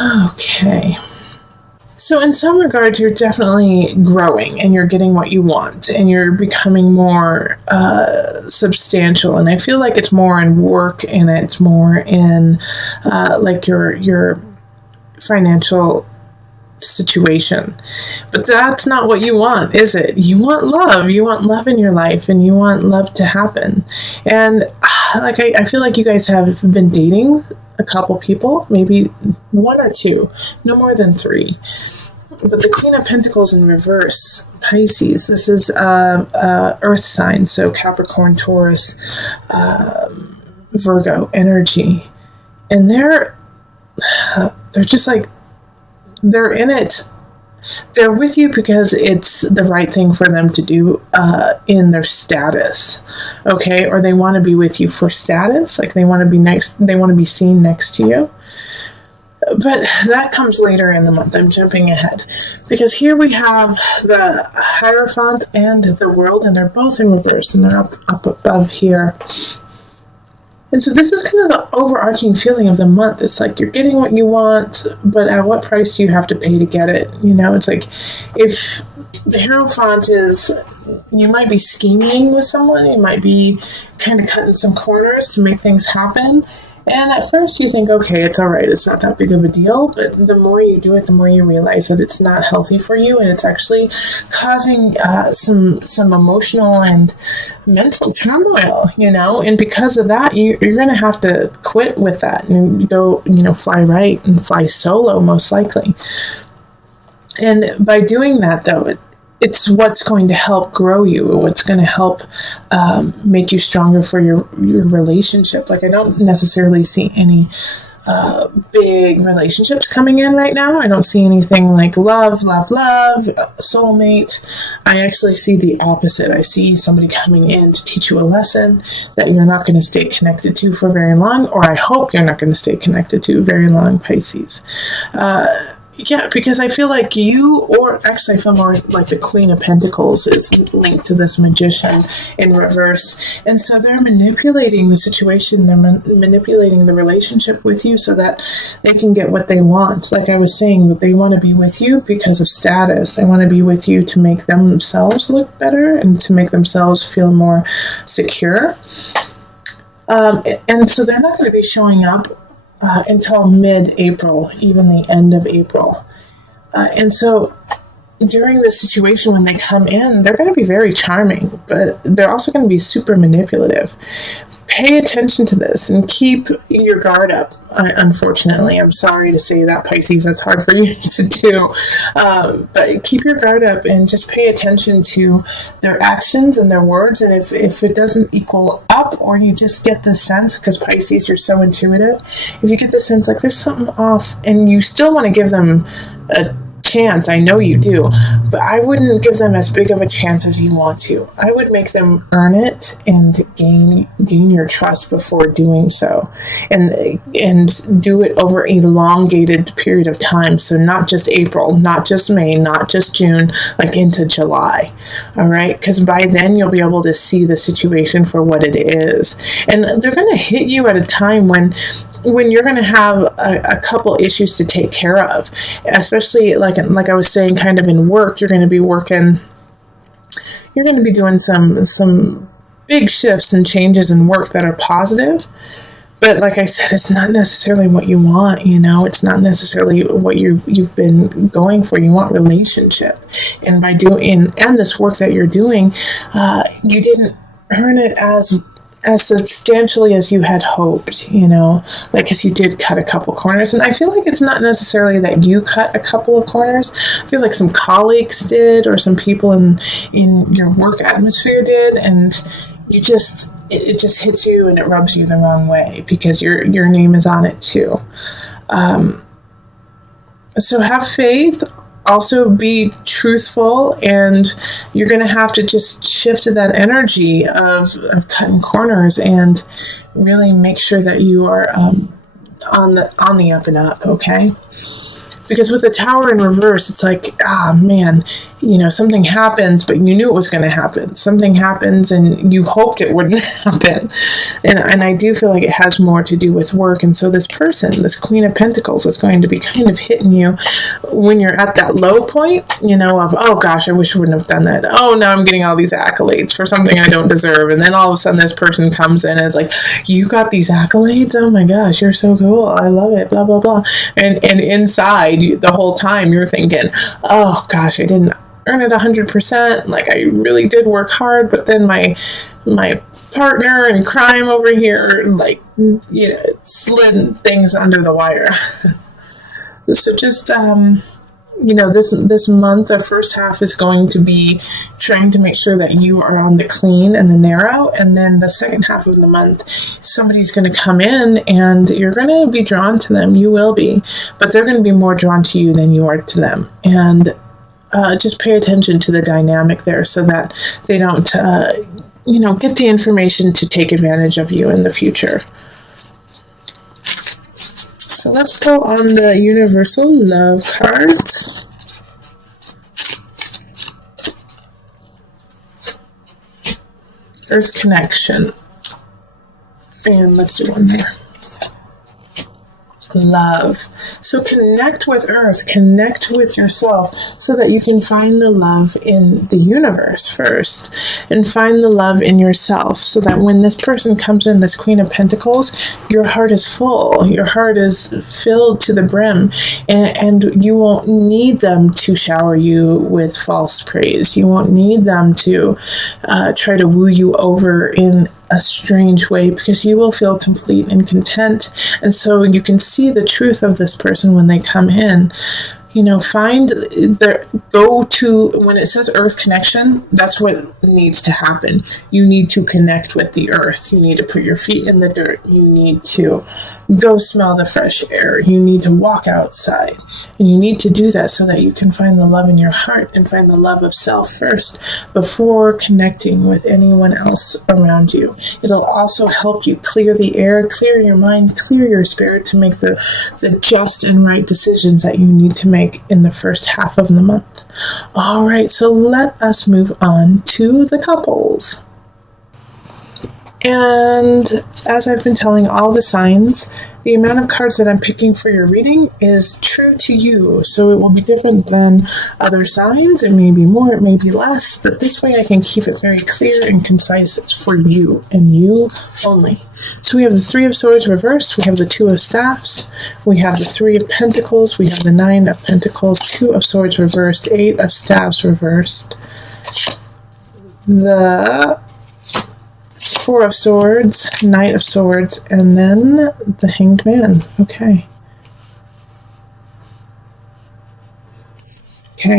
Okay. So in some regards, you're definitely growing and you're getting what you want and you're becoming more substantial. And I feel like it's more in work and it's more in like your financial situation. But that's not what you want, is it? You want love. You want love in your life and you want love to happen. And like I feel like you guys have been dating a couple people, maybe one or two, no more than three. But the Queen of Pentacles in reverse, Pisces, this is earth sign, so Capricorn, Taurus, Virgo energy. And they're just like, they're in it. They're with you because it's the right thing for them to do in their status, okay? Or they want to be with you for status, like they want to be seen next to you. But that comes later in the month. I'm jumping ahead because here we have the Hierophant and the World, and they're both in reverse, and they're up above here. And so this is kind of the overarching feeling of the month. It's like you're getting what you want, but at what price do you have to pay to get it? You know, it's like if the Hierophant is, you might be scheming with someone, you might be kind of cutting some corners to make things happen. And at first you think, okay, it's all right, it's not that big of a deal. But the more you do it, the more you realize that it's not healthy for you. And it's actually causing some emotional and mental turmoil, you know. And because of that, you're going to have to quit with that and go, you know, fly right and fly solo, most likely. And by doing that, though, it's what's going to help grow you, what's going to help make you stronger for your relationship. Like, I don't necessarily see any big relationships coming in right now. I don't see anything like love, soulmate. I actually see the opposite. I see somebody coming in to teach you a lesson that you're not going to stay connected to for very long, or I hope you're not going to stay connected to very long, Pisces. Yeah, because I feel like you, or actually I feel more like the Queen of Pentacles is linked to this Magician in reverse. And so they're manipulating the situation, they're manipulating the relationship with you so that they can get what they want. Like I was saying, they want to be with you because of status. They want to be with you to make themselves look better and to make themselves feel more secure. And so they're not going to be showing up until mid-April, even the end of April. And so during this situation, when they come in, they're going to be very charming, but they're also going to be super manipulative. Pay attention to this and keep your guard up. Unfortunately, I'm sorry to say that, Pisces, that's hard for you to do. But keep your guard up and just pay attention to their actions and their words. And if it doesn't equal up, or you just get the sense, because Pisces, you're so intuitive, if you get the sense like there's something off and you still want to give them a chance, I know you do, but I wouldn't give them as big of a chance as you want to. I would make them earn it and gain your trust before doing so, and do it over a elongated period of time. So not just April, not just May, not just June, like into July. All right, because by then you'll be able to see the situation for what it is, and they're going to hit you at a time when you're going to have a couple issues to take care of, especially like I was saying, kind of in work. You're going to be doing some big shifts and changes in work that are positive. But like I said, it's not necessarily what you want, you know. It's not necessarily what you've been going for. You want relationship. And by doing this work that you're doing, you didn't earn it as substantially as you had hoped, you know, like, because you did cut a couple corners. And I feel like it's not necessarily that you cut a couple of corners. I feel like some colleagues did, or some people in your work atmosphere did, and you just, it just hits you and it rubs you the wrong way because your name is on it too. So have faith. Also be truthful, and you're going to have to just shift to that energy of cutting corners and really make sure that you are on the up and up, okay? Because with the Tower in reverse, it's like, man, something happens, but you knew it was going to happen. Something happens and you hoped it wouldn't happen. And I do feel like it has more to do with work. And so this person, this Queen of Pentacles, is going to be kind of hitting you when you're at that low point, of, oh gosh, I wish I wouldn't have done that. Oh, now I'm getting all these accolades for something I don't deserve. And then all of a sudden this person comes in and is like, you got these accolades? Oh my gosh, you're so cool. I love it, blah, blah, blah. And inside the whole time you're thinking, oh gosh, I didn't earn it 100%. Like, I really did work hard, but then my partner in crime over here, slid things under the wire. So just, this month, the first half is going to be trying to make sure that you are on the clean and the narrow. And then the second half of the month, somebody's going to come in and you're going to be drawn to them. You will be, but they're going to be more drawn to you than you are to them. And just pay attention to the dynamic there so that they don't, get the information to take advantage of you in the future. So let's pull on the Universal Love cards. Earth Connection. And let's do one there. Love. So connect with Earth, connect with yourself so that you can find the love in the universe first and find the love in yourself so that when this person comes in, this Queen of Pentacles, your heart is full, your heart is filled to the brim, and you won't need them to shower you with false praise. You won't need them to try to woo you over in a strange way, because you will feel complete and content. And so you can see the truth of this person when they come in. Go to, when it says Earth Connection, that's what needs to happen. You need to connect with the earth. You need to put your feet in the dirt. You need to go smell the fresh air. You need to walk outside. And you need to do that so that you can find the love in your heart and find the love of self first before connecting with anyone else around you. It'll also help you clear the air, clear your mind, clear your spirit to make the just and right decisions that you need to make in the first half of the month. All right, so let us move on to the couples. And as I've been telling all the signs, the amount of cards that I'm picking for your reading is true to you. So it will be different than other signs. It may be more, it may be less, but this way I can keep it very clear and concise for you and you only. So we have the Three of Swords reversed, we have the Two of Staffs, we have the Three of Pentacles, we have the Nine of Pentacles, Two of Swords reversed, Eight of Staffs reversed, the Four of Swords, Knight of Swords, and then the Hanged Man. Okay,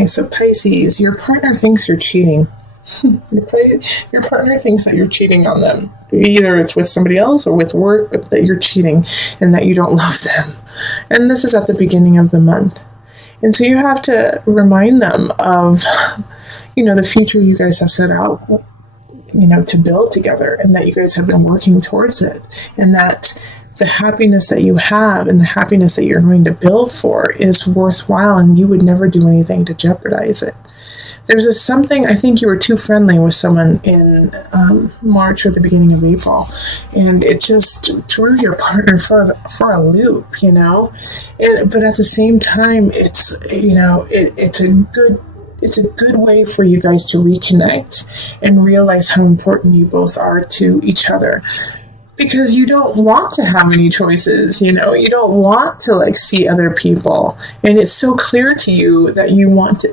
so Pisces, your partner thinks you're cheating. Your partner thinks that you're cheating on them. Either it's with somebody else or with work, but that you're cheating and that you don't love them. And this is at the beginning of the month. And so you have to remind them of, the future you guys have set out, to build together, and that you guys have been working towards it, and that the happiness that you have and the happiness that you're going to build for is worthwhile, and you would never do anything to jeopardize it. There's something, I think you were too friendly with someone in March or the beginning of April, and it just threw your partner for a loop, but at the same time, it's it's a good way for you guys to reconnect and realize how important you both are to each other. Because you don't want to have any choices, you don't want to see other people. And it's so clear to you that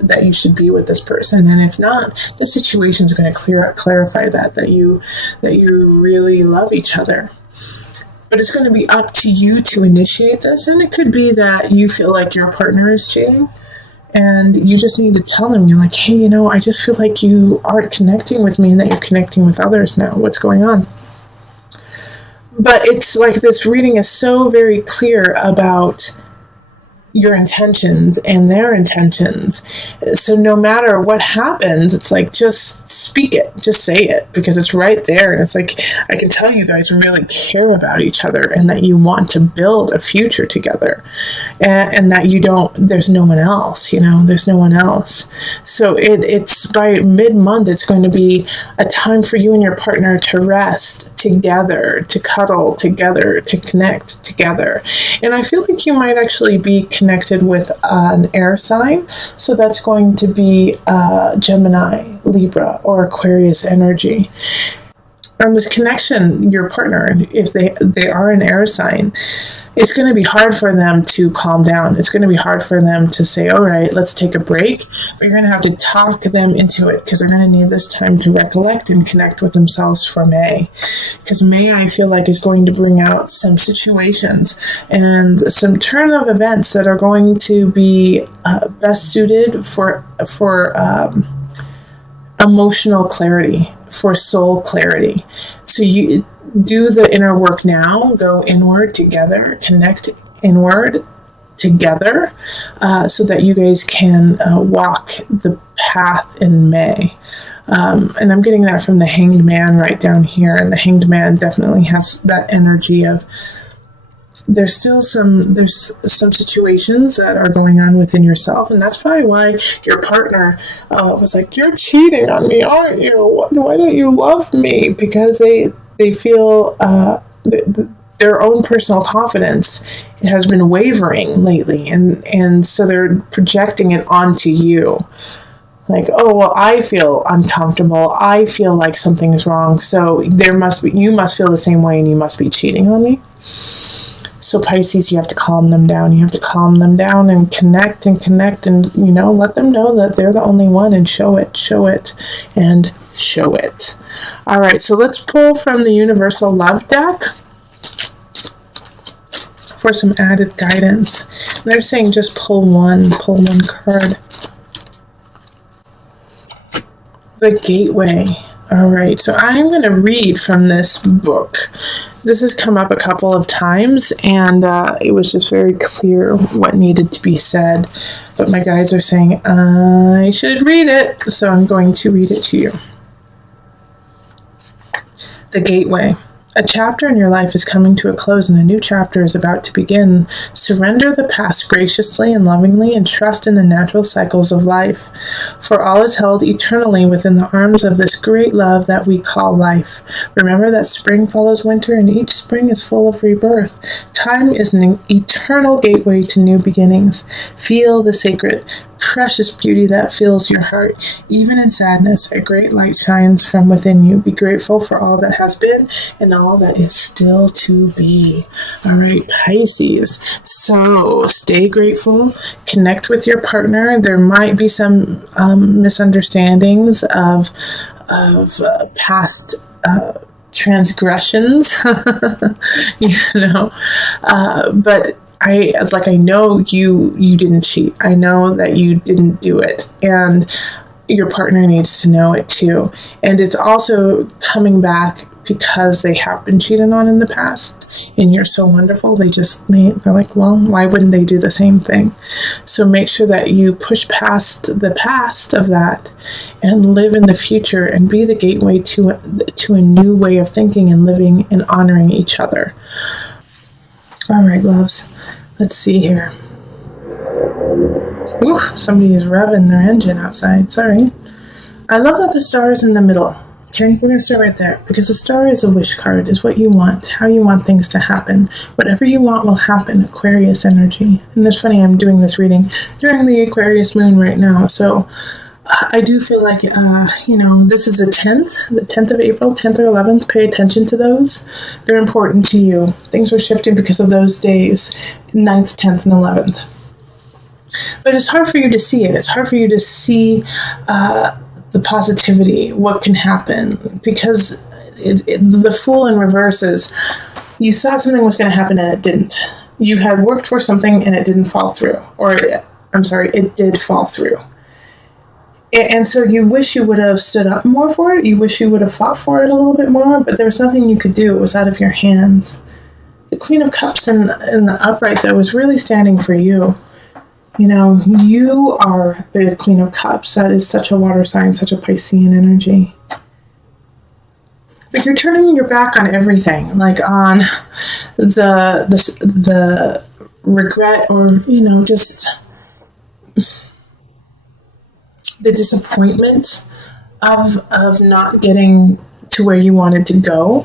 that you should be with this person. And if not, the situation is going to clarify that you really love each other. But it's going to be up to you to initiate this. And it could be that you feel like your partner is cheating. And you just need to tell them, you're like, hey, I just feel like you aren't connecting with me and that you're connecting with others now. What's going on? But it's like this reading is so very clear about your intentions and their intentions. So no matter what happens, it's like, just speak it, just say it, because it's right there. And it's like, I can tell you guys really care about each other and that you want to build a future together, and that you don't, there's no one else, there's no one else. So it's by mid-month, it's going to be a time for you and your partner to rest together, to cuddle together, to connect together. And I feel like you might actually be connected with an air sign. So that's going to be Gemini, Libra, or Aquarius energy. And this connection, your partner, if they are an air sign, it's going to be hard for them to calm down. It's going to be hard for them to say, all right, let's take a break. But you're going to have to talk them into it, because they're going to need this time to recollect and connect with themselves for May. Because May, I feel like, is going to bring out some situations and some turn of events that are going to be best suited for emotional clarity, for soul clarity. So you do the inner work now, go inward together, connect inward together, so that you guys can walk the path in May. And I'm getting that from the Hanged Man right down here. And the Hanged Man definitely has that energy of, there's some situations that are going on within yourself, and that's probably why your partner was like, you're cheating on me, aren't you? Why don't you love me? Because they feel their own personal confidence has been wavering lately, and so they're projecting it onto you. Like, oh, well, I feel uncomfortable. I feel like something is wrong. So you must feel the same way, and you must be cheating on me. So Pisces, you have to calm them down. You have to calm them down and connect and let them know that they're the only one, and show it, and show it. All right, so let's pull from the Universal Love deck for some added guidance. They're saying just pull one card. The Gateway. All right, so I'm going to read from this book. This has come up a couple of times, and it was just very clear what needed to be said. But my guides are saying I should read it, so I'm going to read it to you. The Gateway. A chapter in your life is coming to a close, and a new chapter is about to begin. Surrender the past graciously and lovingly, and trust in the natural cycles of life. For all is held eternally within the arms of this great love that we call life. Remember that spring follows winter, and each spring is full of rebirth. Time is an eternal gateway to new beginnings. Feel the sacred, precious beauty that fills your heart. Even in sadness, a great light shines from within you. Be grateful for all that has been and all that is still to be. All right, Pisces. So stay grateful. Connect with your partner. There might be some misunderstandings of past transgressions, but I know you didn't cheat. I know that you didn't do it, and your partner needs to know it too. And it's also coming back because they have been cheated on in the past, and you're so wonderful. They're like, well, why wouldn't they do the same thing? So make sure that you push past the past of that and live in the future and be the gateway to a new way of thinking and living and honoring each other. All right, loves. Let's see here. Ooh, somebody is revving their engine outside. Sorry. I love that the star is in the middle. Okay, we're going to start right there, because the star is a wish card, is what you want, how you want things to happen. Whatever you want will happen, Aquarius energy. And it's funny, I'm doing this reading during the Aquarius moon right now, so I do feel like, this is the 10th of April, 10th or 11th. Pay attention to those. They're important to you. Things are shifting because of those days, 9th, 10th, and 11th. But it's hard for you to see it. It's hard for you to see the positivity, what can happen, because the Fool in reverse is, you thought something was going to happen and it didn't. You had worked for something and it didn't fall through. It did fall through. And so you wish you would have stood up more for it. You wish you would have fought for it a little bit more, but there was nothing you could do. It was out of your hands. The Queen of Cups in the upright, though, was really standing for you. You know, you are the Queen of Cups. That is such a water sign, such a Piscean energy. But you're turning your back on everything, like on the regret, or, you know, just the disappointment of not getting to where you wanted to go.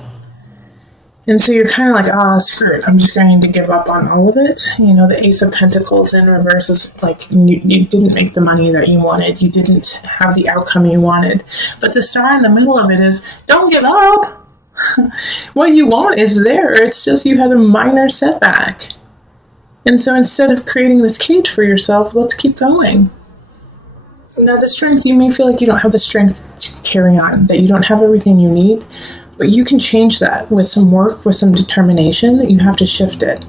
And so you're kind of like, screw it. I'm just going to give up on all of it. You know, the Ace of Pentacles in reverse is like you didn't make the money that you wanted. You didn't have the outcome you wanted. But the star in the middle of it is, don't give up. What you want is there. It's just you had a minor setback. And so instead of creating this cage for yourself, let's keep going. Now, the strength, you may feel like you don't have the strength to carry on, that you don't have everything you need. But you can change that with some work, with some determination. You have to shift it.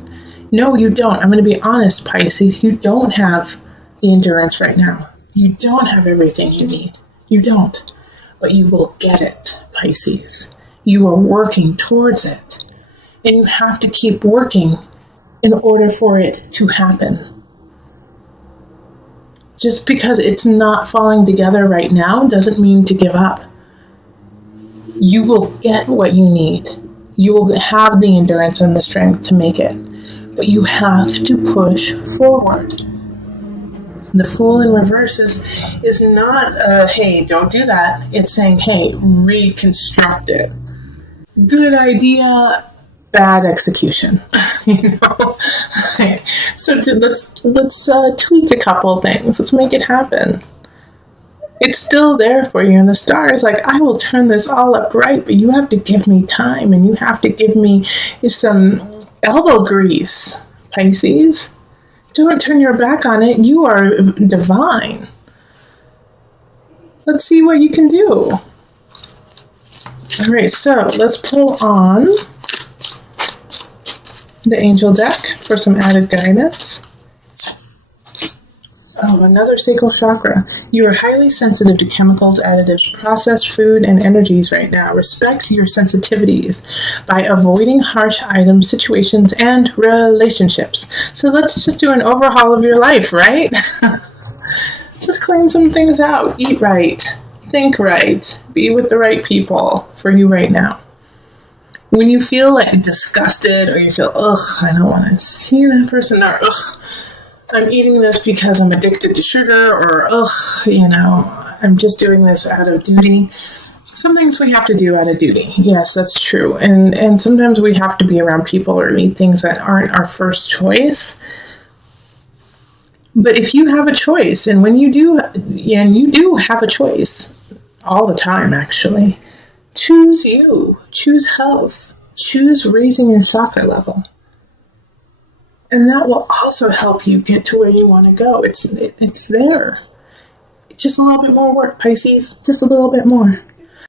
No, you don't. I'm going to be honest, Pisces. You don't have the endurance right now. You don't have everything you need. You don't. But you will get it, Pisces. You are working towards it. And you have to keep working in order for it to happen. Just because it's not falling together right now doesn't mean to give up. You will get what you need. You will have the endurance and the strength to make it. But you have to push forward. The Fool in reverse is not, hey, don't do that. It's saying, hey, reconstruct it. Good idea, bad execution. You know? So let's tweak a couple things. Let's make it happen. It's still there for you, and the star is like, I will turn this all up right, but you have to give me time, and you have to give me some elbow grease, Pisces. Don't turn your back on it. You are divine. Let's see what you can do. All right, so let's pull on the angel deck for some added guidance. Oh, another sacral chakra. You are highly sensitive to chemicals, additives, processed food, and energies right now. Respect your sensitivities by avoiding harsh items, situations, and relationships. So let's just do an overhaul of your life, right? Let's clean some things out. Eat right. Think right. Be with the right people for you right now. When you feel like disgusted, or you feel, I don't want to see that person, or I'm eating this because I'm addicted to sugar, or, I'm just doing this out of duty. Some things we have to do out of duty. Yes, that's true. And sometimes we have to be around people or eat things that aren't our first choice. But if you have a choice, and when you do, and you do have a choice all the time, actually, choose you, choose health, choose raising your chakra level. And that will also help you get to where you want to go. It's there. Just a little bit more work, Pisces. Just a little bit more.